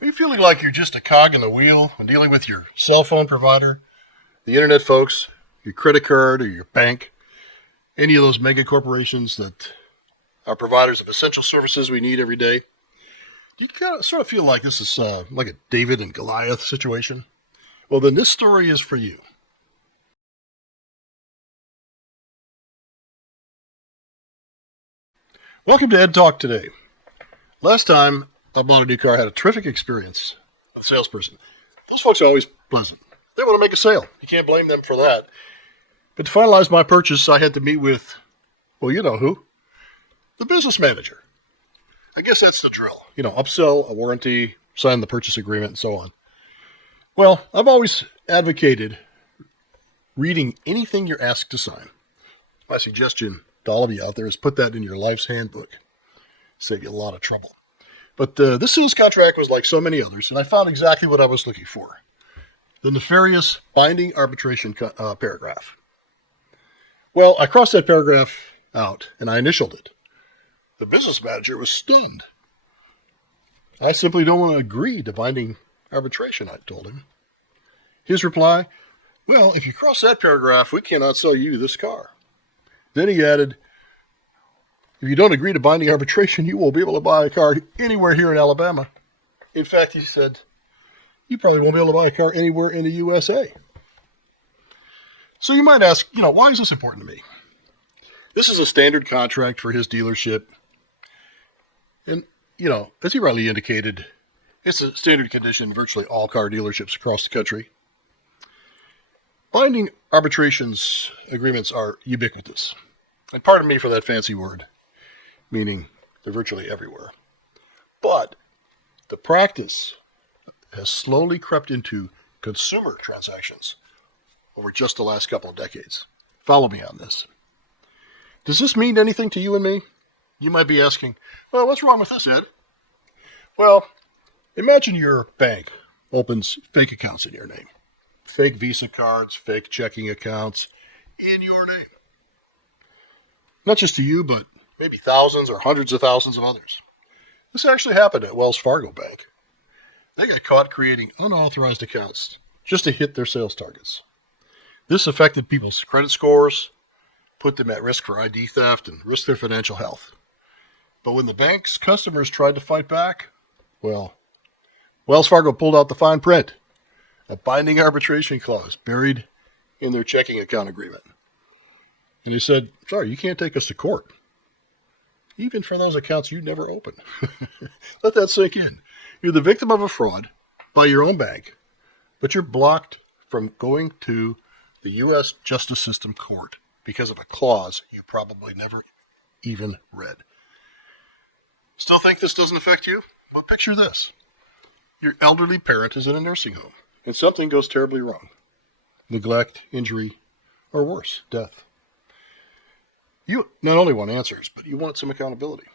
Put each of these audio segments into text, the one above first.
Are you feeling like you're just a cog in the wheel when dealing with your cell phone provider, the internet folks, your credit card, or your bank, any of those mega corporations that are providers of essential services we need every day? Do you kind of sort of feel like this is like a David and Goliath situation? Well, then this story is for you. Welcome to Ed Talk today. Last time I bought a new car, I had a terrific experience with a salesperson. Those folks are always pleasant. They want to make a sale. You can't blame them for that. But to finalize my purchase, I had to meet with, well, you know who? The business manager. I guess that's the drill. Upsell, a warranty, sign the purchase agreement, and so on. Well, I've always advocated reading anything you're asked to sign. My suggestion to all of you out there is put that in your life's handbook. Save you a lot of trouble. But this sales contract was like so many others, and I found exactly what I was looking for. The nefarious binding arbitration paragraph. Well, I crossed that paragraph out, and I initialed it. The business manager was stunned. I simply don't want to agree to binding arbitration, I told him. His reply, well, if you cross that paragraph, we cannot sell you this car. Then he added, if you don't agree to binding arbitration, you won't be able to buy a car anywhere here in Alabama. In fact, he said, you probably won't be able to buy a car anywhere in the USA. So you might ask, why is this important to me? This is a standard contract for his dealership. And, as he rightly indicated, it's a standard condition in virtually all car dealerships across the country. Binding arbitrations agreements are ubiquitous. And pardon me for that fancy word, meaning they're virtually everywhere. But the practice has slowly crept into consumer transactions over just the last couple of decades. Follow me on this. Does this mean anything to you and me? You might be asking, well, what's wrong with this, Ed? Well, imagine your bank opens fake accounts in your name. Fake Visa cards, fake checking accounts in your name. Not just to you, but maybe thousands or hundreds of thousands of others. This actually happened at Wells Fargo Bank. They got caught creating unauthorized accounts just to hit their sales targets. This affected people's credit scores, put them at risk for ID theft, and risked their financial health. But when the bank's customers tried to fight back, well, Wells Fargo pulled out the fine print, a binding arbitration clause buried in their checking account agreement. And they said, sorry, you can't take us to court, even for those accounts you never opened. Let that sink in. You're the victim of a fraud by your own bank, but you're blocked from going to the U.S. Justice System Court because of a clause you probably never even read. Still think this doesn't affect you? Well, picture this. Your elderly parent is in a nursing home, and something goes terribly wrong. Neglect, injury, or worse, death. You not only want answers, but you want some accountability.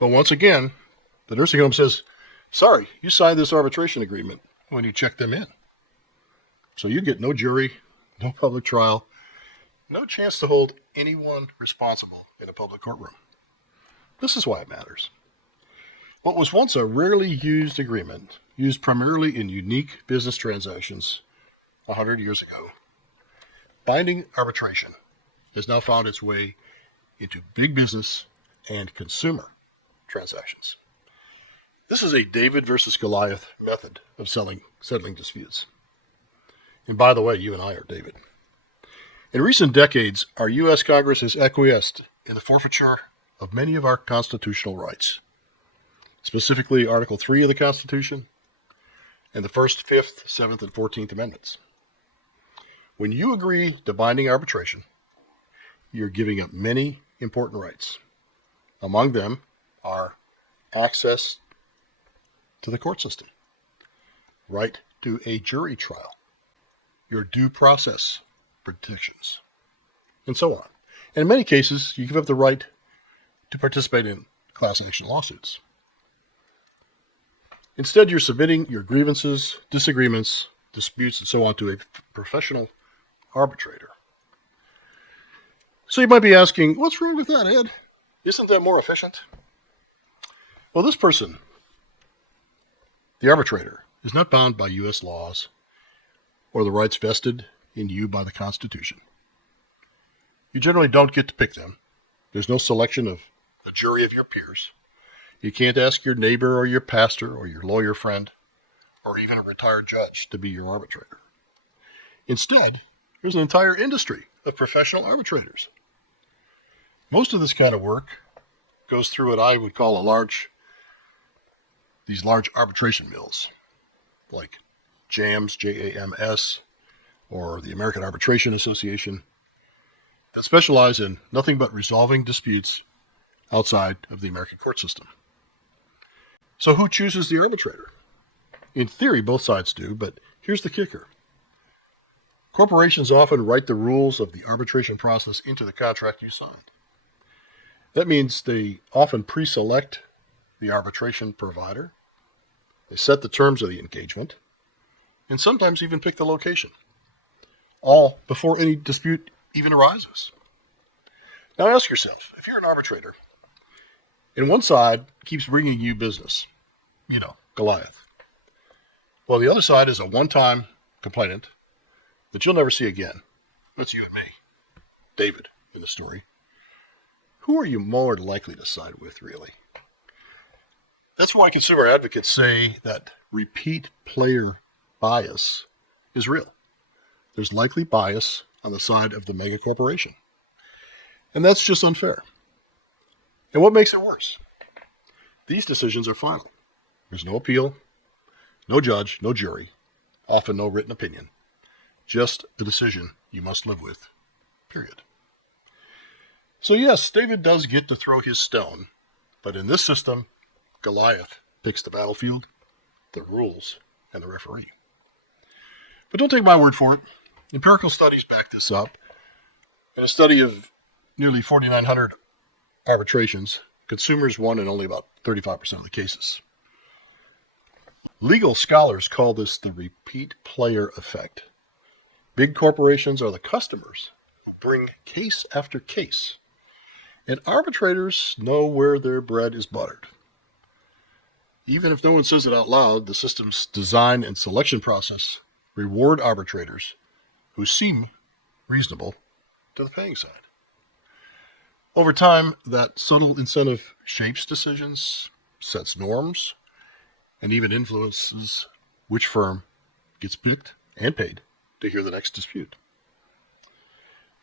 But once again, the nursing home says, sorry, you signed this arbitration agreement when you checked them in. So you get no jury, no public trial, no chance to hold anyone responsible in a public courtroom. This is why it matters. What was once a rarely used agreement, used primarily in unique business transactions 100 years ago, binding arbitration has now found its way into big business and consumer transactions. This is a David versus Goliath method of settling disputes. And by the way, you and I are David. In recent decades, our U.S. Congress has acquiesced in the forfeiture of many of our constitutional rights, specifically Article 3 of the Constitution and the 1st, 5th, 7th, and 14th Amendments. When you agree to binding arbitration, you're giving up many important rights. Among them are access to the court system, right to a jury trial, your due process protections, and so on. And in many cases, you give up the right to participate in class action lawsuits. Instead, you're submitting your grievances, disagreements, disputes, and so on to a professional arbitrator. So you might be asking, what's wrong with that, Ed? Isn't that more efficient? Well, this person The arbitrator is not bound by U.S. laws or the rights vested in you by the Constitution. You generally don't get to pick them. There's no selection of a jury of your peers. You can't ask your neighbor or your pastor or your lawyer friend or even a retired judge to be your arbitrator. Instead, there's an entire industry of professional arbitrators. Most of this kind of work goes through what I would call these large arbitration mills, like JAMS, J-A-M-S, or the American Arbitration Association, that specialize in nothing but resolving disputes outside of the American court system. So who chooses the arbitrator? In theory, both sides do, but here's the kicker. Corporations often write the rules of the arbitration process into the contract you signed. That means they often pre-select the arbitration provider, they set the terms of the engagement, and sometimes even pick the location, all before any dispute even arises. Now ask yourself, if you're an arbitrator, and one side keeps bringing you business, Goliath, well, the other side is a one-time complainant that you'll never see again. That's you and me, David, in the story. Who are you more likely to side with, really? That's why consumer advocates say that repeat player bias is real. There's likely bias on the side of the mega corporation. And that's just unfair. And what makes it worse? These decisions are final. There's no appeal, no judge, no jury, often no written opinion. Just a decision you must live with, period. So yes, David does get to throw his stone, but in this system, Goliath picks the battlefield, the rules, and the referee. But don't take my word for it. Empirical studies back this up. In a study of nearly 4,900 arbitrations, consumers won in only about 35% of the cases. Legal scholars call this the repeat player effect. Big corporations are the customers who bring case after case, and arbitrators know where their bread is buttered. Even if no one says it out loud, the system's design and selection process reward arbitrators who seem reasonable to the paying side. Over time, that subtle incentive shapes decisions, sets norms, and even influences which firm gets picked and paid to hear the next dispute.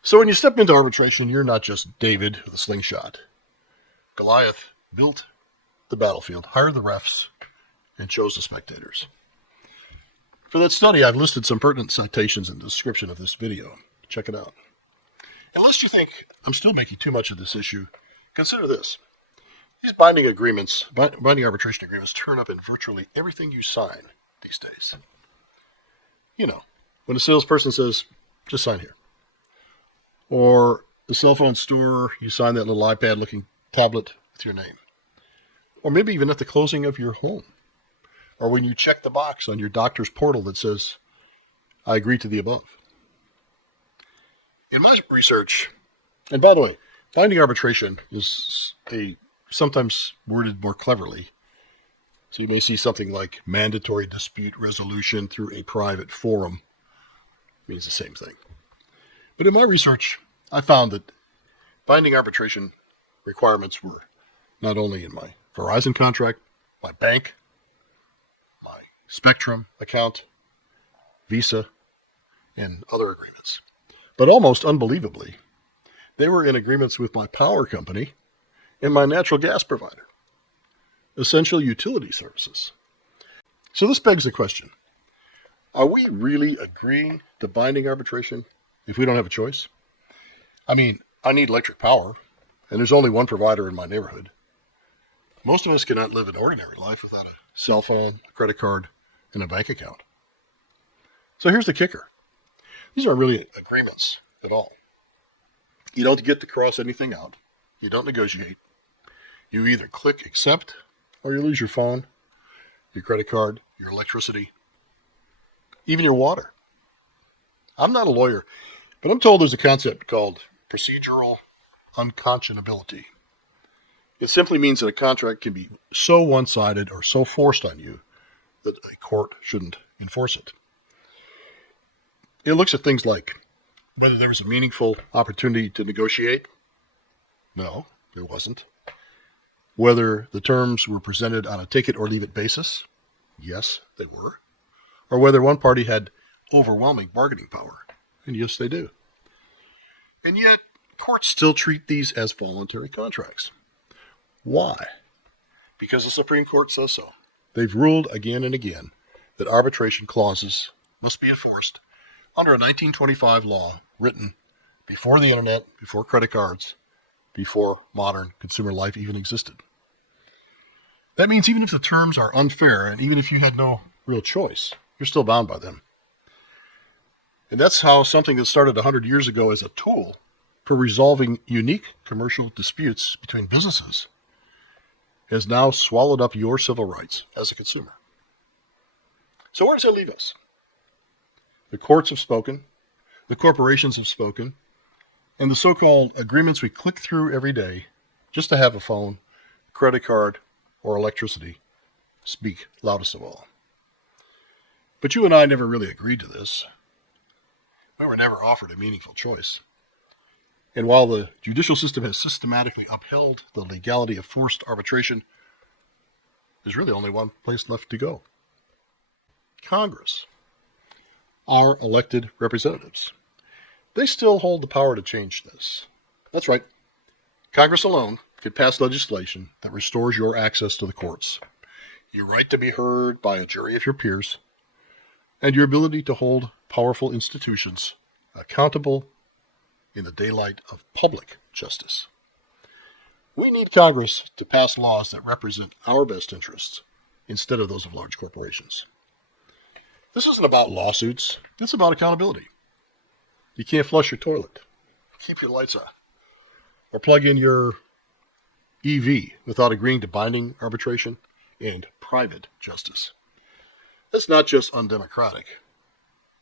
So when you step into arbitration, you're not just David with a slingshot. Goliath built the battlefield, hired the refs, and chose the spectators. For that study, I've listed some pertinent citations in the description of this video. Check it out. Unless you think I'm still making too much of this issue, consider this. These binding arbitration agreements turn up in virtually everything you sign these days. When a salesperson says, just sign here. Or the cell phone store, you sign that little iPad-looking tablet with your name. Or maybe even at the closing of your home. Or when you check the box on your doctor's portal that says, I agree to the above. In my research, and by the way, binding arbitration is sometimes worded more cleverly. So you may see something like mandatory dispute resolution through a private forum. It means the same thing. But in my research, I found that binding arbitration requirements were not only in my Verizon contract, my bank, my Spectrum account, Visa, and other agreements. But almost unbelievably, they were in agreements with my power company and my natural gas provider, essential utility services. So this begs the question, are we really agreeing to binding arbitration if we don't have a choice? I mean, I need electric power, and there's only one provider in my neighborhood. Most of us cannot live an ordinary life without a cell phone, a credit card, and a bank account. So here's the kicker. These aren't really agreements at all. You don't get to cross anything out. You don't negotiate. You either click accept or you lose your phone, your credit card, your electricity, even your water. I'm not a lawyer, but I'm told there's a concept called procedural unconscionability. It simply means that a contract can be so one-sided or so forced on you that a court shouldn't enforce it. It looks at things like whether there was a meaningful opportunity to negotiate. No, there wasn't. Whether the terms were presented on a take-it-or-leave-it basis. Yes, they were. Or whether one party had overwhelming bargaining power. And yes, they do. And yet, courts still treat these as voluntary contracts. Why? Because the Supreme Court says so. They've ruled again and again that arbitration clauses must be enforced under a 1925 law written before the internet, before credit cards, before modern consumer life even existed. That means even if the terms are unfair and even if you had no real choice, you're still bound by them. And that's how something that started 100 years ago as a tool for resolving unique commercial disputes between businesses has now swallowed up your civil rights as a consumer. So where does it leave us? The courts have spoken, the corporations have spoken, and the so-called agreements we click through every day just to have a phone, credit card, or electricity speak loudest of all. But you and I never really agreed to this. We were never offered a meaningful choice. And while the judicial system has systematically upheld the legality of forced arbitration, there's really only one place left to go. Congress. Our elected representatives. They still hold the power to change this. That's right. Congress alone could pass legislation that restores your access to the courts, your right to be heard by a jury of your peers, and your ability to hold powerful institutions accountable in the daylight of public justice. We need Congress to pass laws that represent our best interests instead of those of large corporations. This isn't about lawsuits. It's about accountability. You can't flush your toilet, keep your lights on, or plug in your EV without agreeing to binding arbitration and private justice. That's not just undemocratic.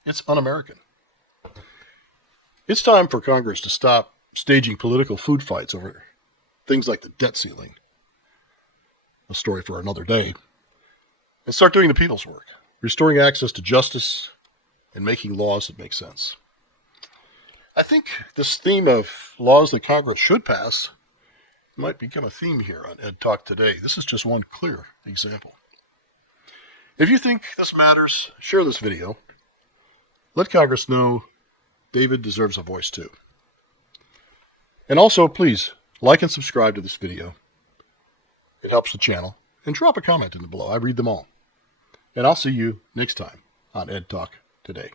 It's un-American. It's time for Congress to stop staging political food fights over things like the debt ceiling, a story for another day, and start doing the people's work, restoring access to justice and making laws that make sense. I think this theme of laws that Congress should pass might become a theme here on Ed Talk today. This is just one clear example. If you think this matters, share this video. Let Congress know David deserves a voice too. And also, please like and subscribe to this video. It helps the channel. And drop a comment in the below. I read them all. And I'll see you next time on Ed Talk Today.